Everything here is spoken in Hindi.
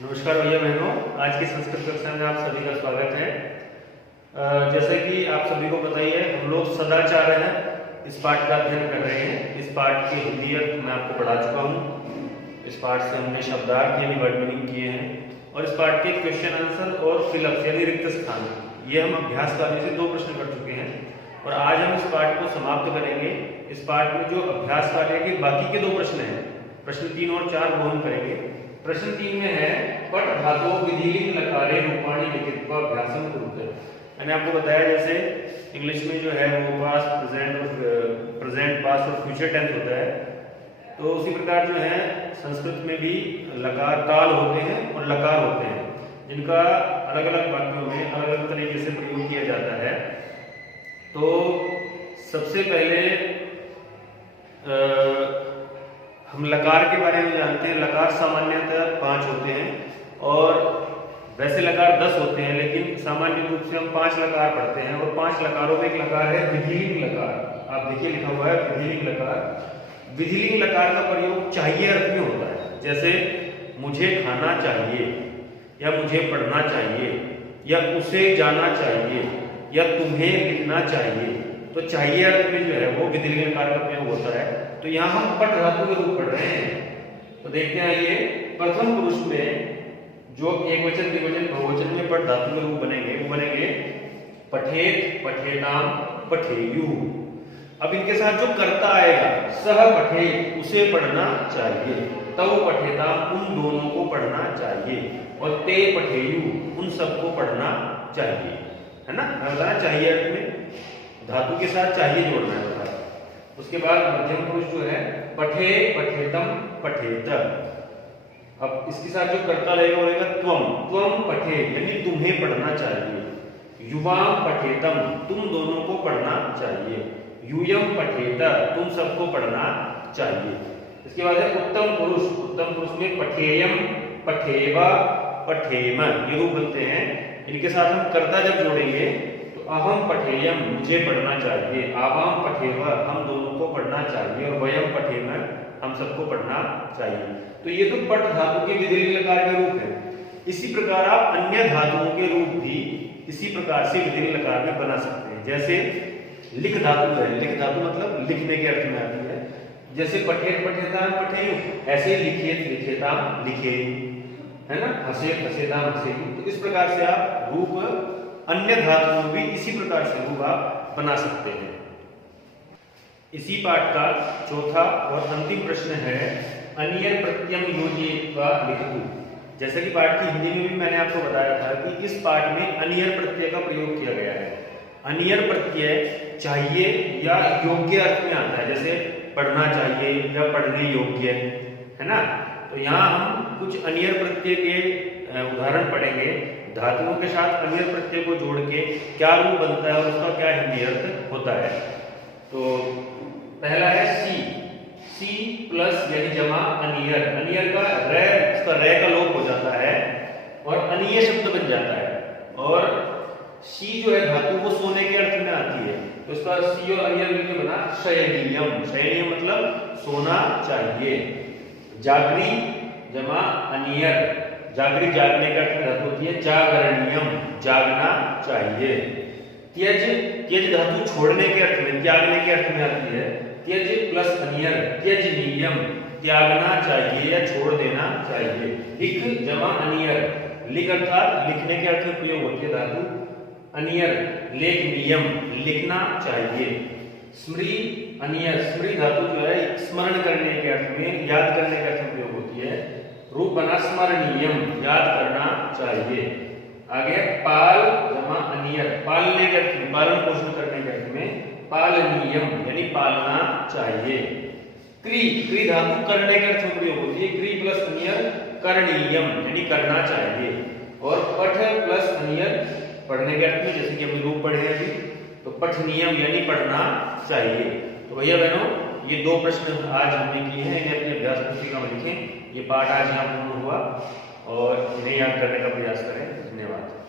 नमस्कार भैया बहनों, आज की संस्कृत कक्षा में आप सभी का स्वागत है। जैसे कि आप सभी को पता ही है, हम लोग सदाचार है इस पाठ का अध्ययन कर रहे हैं। इस पाठ के हिंदी अर्थ मैं आपको पढ़ा चुका हूँ। इस पाठ से हमने शब्दार्थ यानी वर्ड मीनिंग किए हैं और इस पाठ के क्वेश्चन आंसर और फिलअप्स यानी रिक्त स्थान ये हम अभ्यास कार्य से 2 प्रश्न कर चुके हैं और आज हम इस पाठ को समाप्त करेंगे। इस पाठ में जो अभ्यास कार्य के बाकी के 2 प्रश्न हैं, प्रश्न 3 और 4 वो हम करेंगे। प्रश्न 3 में है पट धातु विधिलिंग लकारे रूपाणी लिखित अभ्यासम कुरुते। मैंने आपको बताया जैसे इंग्लिश में जो है वो पास्ट प्रेजेंट पास्ट और फ्यूचर टेंस होता है, तो उसी प्रकार जो है संस्कृत में भी लकार काल होते हैं और लकार होते हैं, जिनका अलग अलग वाक्यों में अलग अलग तरीके से प्रयोग किया जाता है। तो सबसे पहले हम लकार के बारे में जानते हैं। लकार सामान्यतः 5 होते हैं और वैसे लकार 10 होते हैं, लेकिन सामान्य रूप से हम 5 लकार पढ़ते हैं और 5 लकारों में एक लकार है विधिलिंग लकार। आप देखिए लिखा हुआ है विधिलिंग लकार। विधिलिंग लकार का प्रयोग चाहिए अर्थ में होता है, जैसे मुझे खाना चाहिए या मुझे पढ़ना चाहिए या उसे जाना चाहिए या तुम्हें लिखना चाहिए। तो चाहिए अर्थ में जो है वो विधिलिंग लकार का प्रयोग होता है। तो यहाँ हम पट धातु के रूप पढ़ रहे हैं। तो देखते हैं ये प्रथम पुरुष में जो एकवचन द्विवचन बहुवचन में पट धातु के रूप बनेंगे वो बनेंगे पठेत, पठेताम, पठेयु। अब इनके साथ जो कर्ता आएगा सह पठेत, उसे पढ़ना चाहिए, तव पठेताम, उन दोनों को पढ़ना चाहिए, और ते पठेयु, उन सबको पढ़ना चाहिए, है ना। बताना चाहिए अर्थ में धातु के साथ चाहिए जोड़ना है। उसके बाद मध्यम पुरुष जो है पठे, पठेतम, पठेत। अब इसके साथ जो कर्ता रहेगा वो रहेगा त्वम, त्वम पठे यानी तुम्हें पढ़ना चाहिए। युवाम पठेतम, तुम दोनों को पढ़ना चाहिए। यूयम पठेत, तुम सबको पढ़ना चाहिए। इसके बाद है उत्तम पुरुष। उत्तम पुरुष में पठेयम, पठेवा, पठेम ये रूप बनते हैं। इनके साथ हम कर्ता जब जोड़ेंगे तो अहम पठेयम, मुझे पढ़ना चाहिए, आवाम पठेवा, हम दोनों को पढ़ना चाहिए, और वयम पठेम, हम सबको पढ़ना चाहिए। तो ये तो पट धातु के विधिलिंग लकार के रूप है। इसी प्रकार आप अन्य धातुओं के रूप भी इसी प्रकार से विधिलिंग लकार में बना सकते हैं। जैसे लिख धातु है, लिख धातु मतलब लिखने के अर्थ में आती है। जैसे पठेत, पठेताम, पठेयु, ऐसे लिखेत, लिखेताम, लिखेयु, है ना। हसेत, हसेताम, हसेयु। तो इस प्रकार से आप रूप अन्य धातुओं भी इसी प्रकार से रूप आप बना सकते हैं। इसी पाठ का चौथा और अंतिम प्रश्न है अनियर प्रत्ययम योजयित्वा लिखतु। जैसे कि पाठ की हिंदी में भी मैंने आपको बताया था कि इस पाठ में अनियर प्रत्यय का प्रयोग किया गया है। अनियर प्रत्यय चाहिए या योग्य अर्थ में आता है, जैसे पढ़ना चाहिए या पढ़ने योग्य, है ना। तो यहाँ हम कुछ अनियर प्रत्यय के उदाहरण पढ़ेंगे। धातुओं के साथ अनियर प्रत्यय को जोड़ के क्या रूप बनता है और उसका क्या हिंदी अर्थ होता है। तो पहला है सी, सी प्लस यानी जमा अनियर। अनियर का रे, उसका रे का लोप हो जाता है और अनिय शब्द बन जाता है। और सी जो है धातु वो सोने के अर्थ में आती है, तो इसका सी और अनियर मिलकर बना शयनीयम। शयनीयम मतलब सोना चाहिए। जागरी जमा अनियर, जागरी जागने का अर्थ धातु होती है जागरणीयम, जागना चाहिए। त्यज, त्यज धातु छोड़ने के अर्थ में, त्यागने के अर्थ में आती है। त्यज प्लस अनियर, त्यजनीयम, त्यागना चाहिए या छोड़ देना चाहिए। लिख जमा अनियर, लिख अर्थात लिखने के अर्थ में प्रयोग होती है धातु। अनियर लेखनीयम, लिखना चाहिए। स्मृ अनियर, स्मृ धातु जो है स्मरण करने के अर्थ में, याद करने के अर्थ में प्रयोग होती है। रूप बना स्मरणीयम, याद करना चाहिए। आगे पाल जमा अनियर, पालने के अर्थ में, पालन पोषण करने के अर्थ में पालनीयम यानी पालना चाहिए। क्री, क्री धातु करने के अर्थ में प्रयोग होती है। क्री प्लस अनियर करणीयम यानी करना चाहिए। और पठ प्लस अनियर पढ़ने के अर्थ में, जैसे कि हमने रूप पढ़े हैं अभी, तो पठनीयम यानी पढ़ना चाहिए। तो भैया बहनों ये 2 प्रश्न आज हमने किए हैं, इन्हें अपनी अभ्यास पुस्तिका में लिखें। ये पाठ आज यहाँ पूर्ण हुआ और इन्हें याद करने का प्रयास करें। धन्यवाद।